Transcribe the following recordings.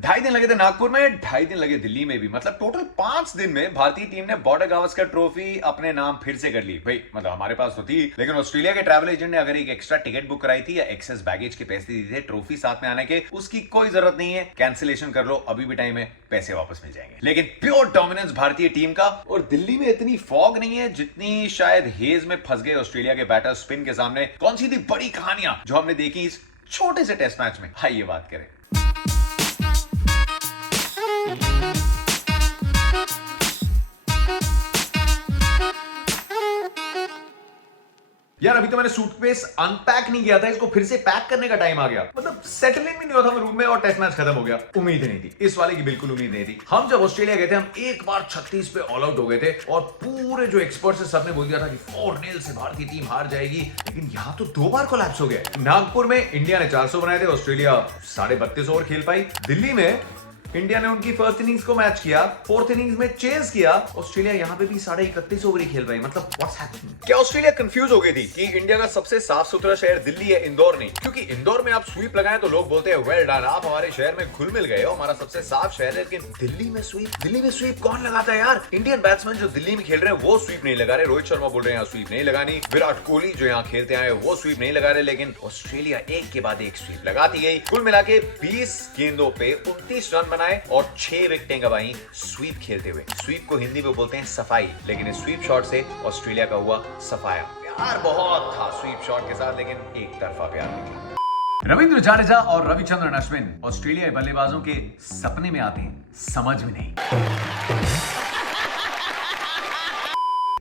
2.5 दिन लगे थे नागपुर में, 2.5 दिन लगे दिल्ली में भी। मतलब टोटल 5 दिन में भारतीय टीम ने बॉर्डर गावस्कर ट्रॉफी अपने नाम फिर से कर ली। भाई मतलब हमारे पास तो थी, लेकिन ऑस्ट्रेलिया के ट्रैवल एजेंट ने अगर एक एक्स्ट्रा टिकट बुक कराई थी या एक्सेस बैगेज के पैसे दिए थे ट्रॉफी साथ में आने के, उसकी कोई जरूरत नहीं है, कैंसिलेशन कर लो, अभी भी टाइम है, पैसे वापस मिल जाएंगे। लेकिन प्योर डोमिनेंस भारतीय टीम का, और दिल्ली में इतनी फॉग नहीं है जितनी शायद हेज में फंस गए ऑस्ट्रेलिया के बैटर स्पिन के सामने। कौन सी थी बड़ी कहानियां जो हमने देखी इस छोटे से टेस्ट मैच में, आइए बात करें। यार अभी तो मैंने सूटकेस अनपैक नहीं किया था, इसको फिर से पैक करने का टाइम आ गया। मतलब सेटल इन भी नहीं हुआ था मैं रूम में और टेस्ट मैच खत्म हो गया। उम्मीद नहीं थी इस वाले की, बिल्कुल उम्मीद नहीं थी। हम जब ऑस्ट्रेलिया गए थे, हम एक बार 36 पे ऑल आउट हो गए थे और पूरे जो एक्सपर्ट्स है सबने बोल दिया था कि 4-0 से भारतीय टीम हार जाएगी। लेकिन यहाँ तो 2 बार कोलैप्स हो गया। नागपुर में इंडिया ने 400 बनाए थे, ऑस्ट्रेलिया 32.5 ओवर खेल पाई। दिल्ली में इंडिया ने उनकी फर्स्ट इनिंग्स को मैच किया, फोर्थ इनिंग्स में चेज किया, ऑस्ट्रेलिया यहाँ पे भी 31.5 ओवर ही खेल रही। मतलब व्हाट्स हैपनिंग? क्या ऑस्ट्रेलिया कंफ्यूज हो गई थी कि इंडिया का सबसे साफ सुथरा शहर दिल्ली है, इंदौर नहीं? क्योंकि इंदौर में आप स्वीप लगाएं तो लोग बोलते हैं वेल डन, आप हमारे शहर में घुल मिल गए हो, हमारा सबसे साफ शहर है। लेकिन दिल्ली में स्वीप कौन लगाता है यार? इंडियन बैट्समैन जो दिल्ली में खेल रहे हैं वो स्वीप नहीं लगा रहे। रोहित शर्मा बोल रहे हैं स्वीप नहीं लगानी, विराट कोहली जो यहाँ खेलते आए वो स्वीप नहीं लगा रहे। लेकिन ऑस्ट्रेलिया एक के बाद एक स्वीप लगाती गई। कुल मिला के 20 गेंदों पे 29 रन बनाए और 6 विकेटें गंवाई स्वीप खेलते हुए। स्वीप को हिंदी में बोलते हैं सफाई, लेकिन इस स्वीप शॉट से ऑस्ट्रेलिया का हुआ सफाया। प्यार बहुत था स्वीप शॉट के साथ, लेकिन एक तरफा प्यार नहीं। रविंद्र जडेजा और रविचंद्रन अश्विन ऑस्ट्रेलियाई बल्लेबाजों के सपने में आते हैं, समझ में नहीं।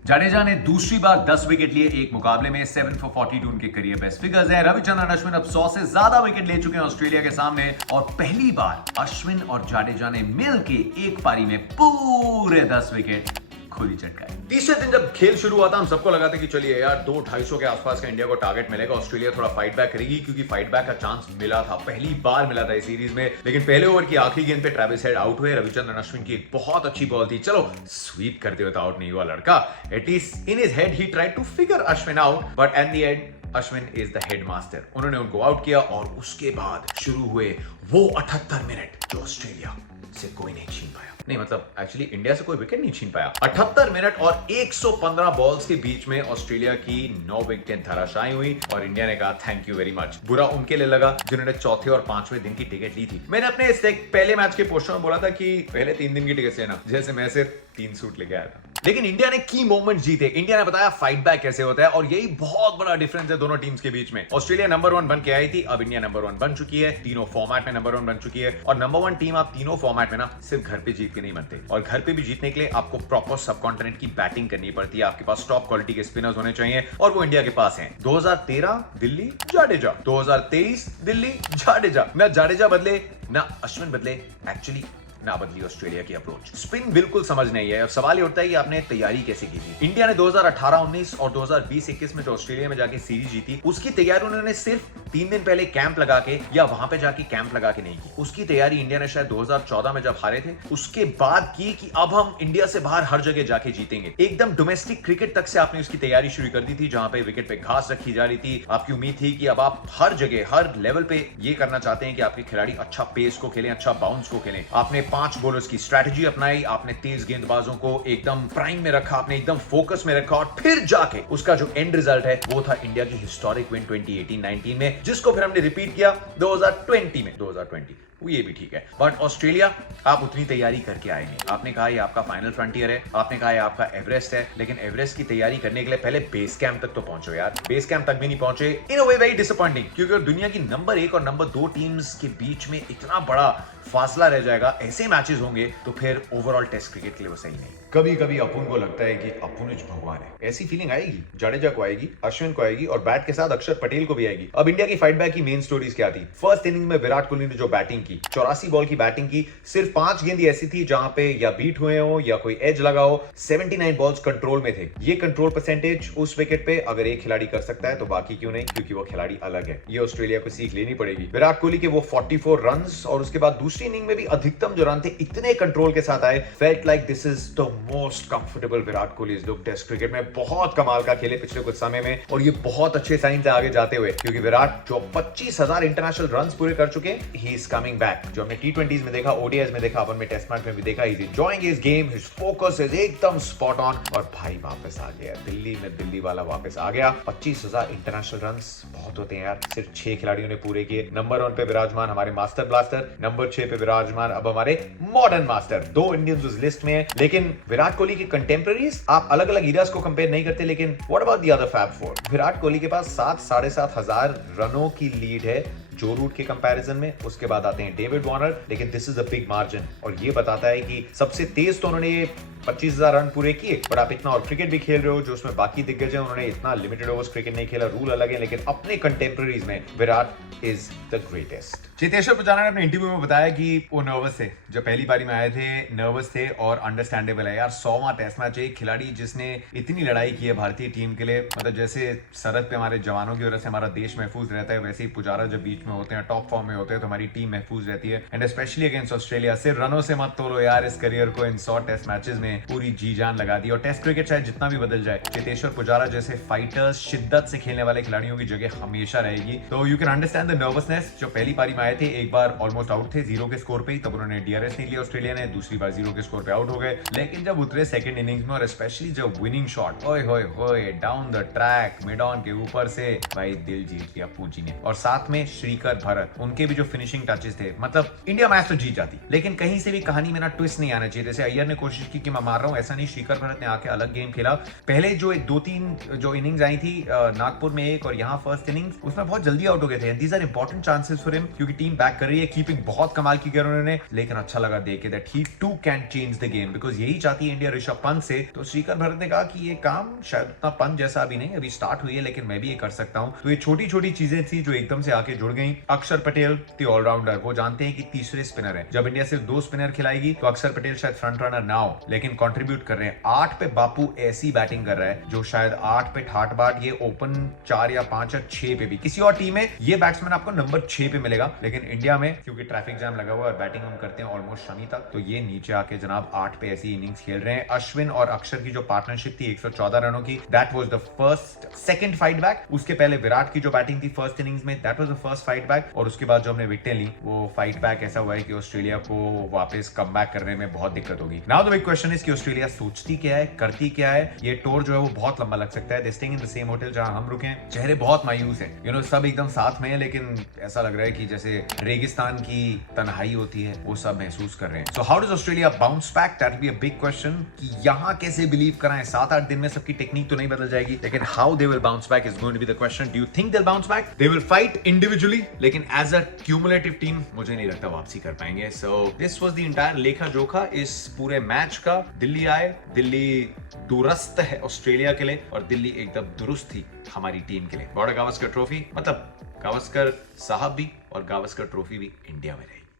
जडेजा ने दूसरी बार 10 विकेट लिए एक मुकाबले में, 7 for 42 उनके करियर बेस्ट फिगर्स हैं। रविचंद्रन अश्विन अब 100 से ज्यादा विकेट ले चुके हैं ऑस्ट्रेलिया के सामने, और पहली बार अश्विन और जडेजा ने मिलके एक पारी में पूरे 10 विकेट खुद ही चटकाए। तीसरे दिन जब खेल शुरू हुआ था, हम सबको लगा था कि चलिए यार 2-250 के आसपास का इंडिया को टारगेट मिलेगा, ऑस्ट्रेलिया थोड़ा फाइट बैक करेगी, क्योंकि फाइट बैक का चांस मिला था, पहली बार मिला था इस सीरीज में। लेकिन पहले ओवर की आखिरी गेंद पे ट्रेविस हेड आउट हुए। रविचंद्रन अश्विन की एक बहुत अच्छी बॉल थी, चलो स्वीप करते हुए तो आउट नहीं हुआ लड़का, at least in his head he tried to figure Ashwin out, but at the end Ashwin is the head master. उन्होंने उनको आउट किया और उसके बाद शुरू हुए वो 78 मिनट जो ऑस्ट्रेलिया से कोई नहीं छीन पाया। नहीं मतलब एक्चुअली इंडिया से कोई विकेट नहीं छीन पाया। 78 मिनट और 115 बॉल्स के बीच में ऑस्ट्रेलिया की 9 विकेटें धराशायी हुई और इंडिया ने कहा थैंक यू वेरी मच। बुरा उनके लिए लगा जिन्होंने चौथे और 5वें दिन की टिकट ली थी। मैंने अपने इस पहले मैच के पोस्टर में बोला था कि पहले 3 दिन की टिकट लेना, जैसे मैं सिर्फ 3 सूट लेके आया था। लेकिन इंडिया ने की मोमेंट जीते। इंडिया ने बताया फाइट बैक कैसे होता है, और यही बहुत बड़ा डिफरेंस है दोनों टीम्स के बीच में। ऑस्ट्रेलिया नंबर 1 बन के आई थी, अब इंडिया नंबर 1 बन चुकी है, तीनों फॉर्मेट में नंबर 1 बन चुकी है। और नंबर 1 टीम आप तीनों फॉर्मेट में ना सिर्फ घर पे जीत के नहीं बनते, और घर पे भी जीतने के लिए आपको प्रॉपर सबकॉन्टिनेंट की बैटिंग करनी पड़ती है। आपके पास टॉप क्वालिटी के स्पिनर्स होने चाहिए, और वो इंडिया के पास हैं। 2013 दिल्ली जाडेजा, 2023 दिल्ली जाडेजा। ना जाडेजा बदले ना अश्विन बदले, एक्चुअली ना बदली ऑस्ट्रेलिया की अप्रोच। स्पिन बिल्कुल समझ नहीं है। अब सवाल ये उठता है कि आपने तैयारी कैसे की थी? इंडिया ने 2018-19 और 2020-21 में जो ऑस्ट्रेलिया में जाके सीरीज जीती, उसकी तैयारी उन्होंने सिर्फ 3 दिन पहले कैंप लगा के या वहां पे जाके कैंप लगा के नहीं की। उसकी तैयारी इंडिया ने शायद 2014 में जब हारे थे उसके बाद की कि अब हम इंडिया से बाहर हर जगह जाके जीतेंगे। एकदम डोमेस्टिक क्रिकेट तक से आपने उसकी तैयारी शुरू कर दी थी, जहां पे विकेट पे घास रखी जा रही थी। आपकी उम्मीद थी कि अब आप हर जगह हर लेवल पे ये करना चाहते हैं कि आपके खिलाड़ी अच्छा पेस को खेलें, अच्छा बाउंस को खेलें। आपने 5 बॉलर्स की स्ट्रेटजी अपनाई, आपने तेज गेंदबाजों को एकदम प्राइम में रखा, आपने एकदम फोकस में रखा, और फिर जाके उसका जो एंड रिजल्ट है वो था इंडिया की हिस्टोरिक विन 2018-19 में, जिसको फिर हमने रिपीट किया 2020 में। 2020 ये भी ठीक है, बट ऑस्ट्रेलिया आप उतनी तैयारी करके आए नहीं। आपने कहा ये आपका फाइनल फ्रंटियर है, आपने कहा ये आपका एवरेस्ट है, लेकिन एवरेस्ट की तैयारी करने के लिए पहले बेस कैंप तक तो पहुंचो यार। बेस कैंप तक भी नहीं पहुंचे, इन अ वे वेरी डिसअपॉइंटिंग, क्योंकि दुनिया की नंबर 1 और नंबर 2 टीम्स के बीच में इतना बड़ा फासला रह जाएगा, ऐसे मैचेस होंगे तो फिर ओवरऑल टेस्ट क्रिकेट के लिए वो सही नहीं। कभी कभी अपुन को लगता है कि अपुनुज भगवान है, ऐसी फीलिंग आएगी, जडेजा को आएगी, अश्विन को आएगी, और बैट के साथ अक्षर पटेल को भी आएगी। अब इंडिया की फाइट बैक की मेन स्टोरीज क्या थी? फर्स्ट इनिंग में विराट कोहली ने जो बैटिंग की, 84 बॉल की बैटिंग की, सिर्फ 5 गेंद ऐसी थी जहां पे या बीट हुए हो या कोई एज लगा हो। 79 बॉल्स कंट्रोल में थे। ये कंट्रोल परसेंटेज उस विकेट पे अगर एक खिलाड़ी कर सकता है तो बाकी क्यों नहीं, क्योंकि वो खिलाड़ी अलग है। ये ऑस्ट्रेलिया को सीख लेनी पड़ेगी। विराट कोहली के वो 44 रन्स, और उसके बाद दूसरी इनिंग में भी अधिकतम जो रन थे इतने कंट्रोल के साथ आए, felt like this is the most comfortable Virat Kohli is look test cricket में। बहुत कमाल का खेले पिछले कुछ समय में, और ये बहुत अच्छे साइन से आगे जाते हुए, क्योंकि विराट जो 25,000 इंटरनेशनल रन्स पूरे कर चुके, he is coming coming back. जो हमने T20s में देखा, ODIs में देखा, अपन में टेस्ट मैच में भी देखा, he's enjoying his game, his focus is एकदम स्पॉट ऑन और भाई वापस आ गया दिल्ली में, दिल्ली वाला वापस आ गया। 25,000 इंटरनेशनल रन्स बहुत होते हैं यार, सिर्फ 6 खिलाड़ियों ने पूरे किए। नंबर 1 पे विराजमान हमारे मास्टर ब्लास्टर, नंबर 6 पे विराजमान अब हमारे मॉडर्न मास्टर। 2 इंडियंस उस लिस्ट में है, लेकिन विराट कोहली के कंटेम्पररीज आप अलग अलग इरास को कंपेयर नहीं करते, लेकिन what about the other fab four? Virat Kohli के पास 7,500 रनों की लीड है जो रूट के कंपैरिजन में, उसके बाद आते हैं डेविड वार्नर, लेकिन this is a big margin और ये बताता है कि सबसे तेज तो उन्होंने 25,000 रन पूरे किए, पर आप इतना और क्रिकेट भी खेल रहे हो जो उसमें बाकी दिग्गज हैं, उन्होंने इतना लिमिटेड ओवर्स क्रिकेट नहीं खेला, रूल अलग है, लेकिन अपने कंटेम्पररीज में Virat is the greatest. Cheteshwar Pujara ने अपने इंटरव्यू में बताया कि वो नर्वस थे, जो पहली बारी में आए थे नर्वस थे और अंडरस्टैंडेबल है यार। 100वां टेस्ट मैच, एक खिलाड़ी जिसने इतनी लड़ाई की है भारतीय टीम के लिए, मतलब जैसे सरहद पे हमारे जवानों की वजह से हमारा देश महफूज रहता है, वैसे ही पुजारा जब बीच में होते हैं, टॉप फॉर्म में होते हैं, तो हमारी टीम महफूज रहती है। एंड स्पेशली अगेंस्ट ऑस्ट्रेलिया, सिर्फ रनों से मत तोलो यार इस करियर को, इन 100 टेस्ट मैचेस में पूरी जी जान लगा दी। और टेस्ट क्रिकेट चाहे जितना भी बदल जाए, चेतेश्वर पुजारा जैसे फाइटर्स, शिद्दत से खेलने वाले खिलाड़ियों की जगह हमेशा रहेगी। तो you can understand the nervousness. जो पहली पारी में आए थे, एक बार ऑलमोस्ट आउट थे 0 के स्कोर पे ही, तब उन्होंने डीआरएस नहीं लिया ऑस्ट्रेलिया ने, दूसरी बार 0 के स्कोर पे आउट हो गए, लेकिन जब उतरे सेकंड इनिंग्स में और स्पेशली जब विनिंग शॉट, ओए होए होए, down the track mid on के ऊपर से, भाई दिल जीत लिया पूजी ने। और साथ में श्रीकर भरत, उनके भी जो फिनिशिंग टचेस थे, मतलब इंडिया मैच तो जीत जाती, लेकिन कहीं से भी कहानी में ना ट्विस्ट नहीं आना चाहिए। जैसे अय्यर ने कोशिश की कि मैं मार रहा हूं, ऐसा नहीं, श्रीकर भरत ने आके अलग गेम खेला। पहले जो 2-3 जो इनिंग्स आई थी, नागपुर में एक और यहाँ फर्स्ट इनिंग्स, उसमें बहुत जल्दी आउट हो गए थे। These are important chances for him, क्योंकि टीम बैक कर रही है, कीपिंग बहुत कमाल की कर उन्होंने, लेकिन अच्छा लगा देख के that he too can change the game, because यही चाहती है इंडिया ऋषभ पंत से। तो श्रीकर भरत ने कहा कि ये काम शायद उतना पंत जैसा अभी नहीं, अभी स्टार्ट हुई है, लेकिन मैं भी ये कर सकता हूं। तो ये छोटी छोटी चीजें थी जो एकदम से आके जुड़ गई। अक्षर पटेल द ऑलराउंडर, वो जानते हैं कि तीसरे स्पिनर है, जब इंडिया सिर्फ 2 स्पिनर खिलाएगी तो अक्षर पटेल शायद फ्रंट रनर ना हो, लेकिन कंट्रीब्यूट कर रहे हैं। 8 पे बापू ऐसी बैटिंग कर रहा है जो शायद 8 पे ठाट बाट, ये ओपन 4 या 5 या 6 पे भी किसी और टीम में ये बैट्समैन आपको नंबर 6 पे मिलेगा, लेकिन इंडिया में क्योंकि ट्रैफिक जाम लगा हुआ है और बैटिंग हम करते हैं ऑलमोस्ट शमी तक, तो ये नीचे आके जनाब 8 पे ऐसी इनिंग्स खेल रहे हैं। अश्विन और अक्षर की जो पार्टनरशिप थी 114 रनों की, that was the second fight back. उसके पहले विराट की जो बैटिंग थी फर्स्ट इनिंग्स में, that was the first fight back, और उसके बाद जो हमने विकेटें ली वो फाइट बैक ऐसा हुआ है कि ऑस्ट्रेलिया को वापस कम बैक करने में बहुत दिक्कत होगी। Now the big question is कि ऑस्ट्रेलिया सोचती क्या है, करती क्या है। ये टूर जो है वो बहुत लंबा लग सकता है। They staying in the same hotel जहां हम रुके हैं। चेहरे बहुत मायूस हैं, यू नो, सब एकदम साथ में है, लेकिन ऐसा लग रहा है कि जैसे रेगिस्तान की तन्हाई होती है वो सब महसूस कर रहे हैं। So how does Australia bounce back, that will be a big question कि यहां कैसे बिलीव कराएं। 7-8 दिन में सबकी टेक्निक तो नहीं बदल जाएगी, लेकिन how they will bounce back is going to be the question. Do you think they will bounce back? They will fight individually, लेकिन एज अ क्यूमुलेटिव टीम मुझे नहीं लगता वापसी कर पाएंगे। So this was the entire लेखा जोखा इस पूरे मैच का। दिल्ली आए, दिल्ली दुरुस्त है ऑस्ट्रेलिया के लिए और दिल्ली एकदम दुरुस्त थी हमारी टीम के लिए। गौरव गावस्कर ट्रॉफी, मतलब गावस्कर साहब भी और गावस्कर ट्रॉफी भी इंडिया में रहे।